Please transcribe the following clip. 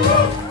Woo!